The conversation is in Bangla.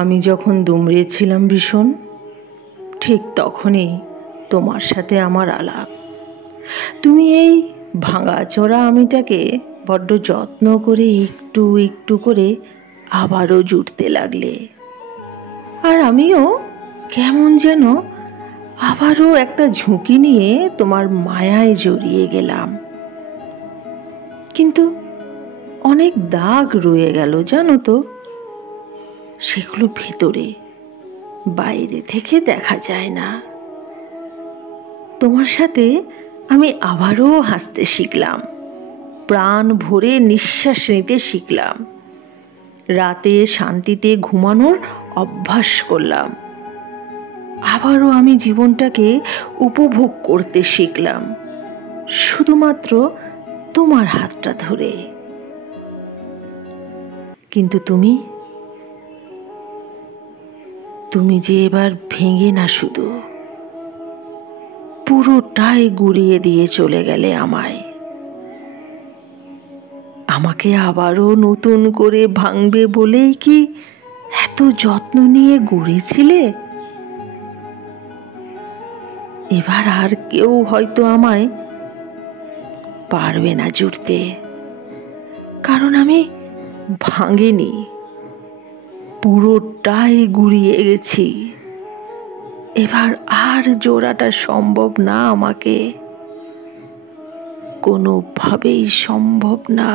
আমি যখন দুমড়েছিলাম ভীষণ, ঠিক তখনই তোমার সাথে আমার আলাপ। তুমি এই ভাঙাচোরা আমিটাকে বড্ড যত্ন করে একটু একটু করে আবারও জুটতে লাগলে, আর আমিও কেমন যেন আবারও একটা ঝুঁকি নিয়ে তোমার মায়ায় জড়িয়ে গেলাম। কিন্তু অনেক দাগ রয়ে গেল জানো তো, সেগুলো ভেতরে, বাইরে থেকে দেখা যায় না। তোমার সাথে আমি আবারও হাসতে শিখলাম, প্রাণ ভরে নিঃশ্বাস নিতে শিখলাম, রাতে শান্তিতে ঘুমানোর অভ্যাস করলাম। আবারও আমি জীবনটাকে উপভোগ করতে শিখলাম, শুধুমাত্র তোমার হাতটা ধরে। কিন্তু তুমি যে এবার ভেঙে না, শুধু পুরোটাই গুড়িয়ে দিয়ে চলে গেলে আমায়। আমাকে আবারও নতুন করে ভাঙবে বলেই কি এত যত্ন নিয়ে গড়েছিলে? এবার আর কেউ হয়তো আমায় পারবে না জুড়তে, কারণ আমি ভাঙিনি, পুরোটাই গুড়িয়ে গেছি। এবার আর জোড়াটা সম্ভব না, আমাকে কোনোভাবেই সম্ভব না।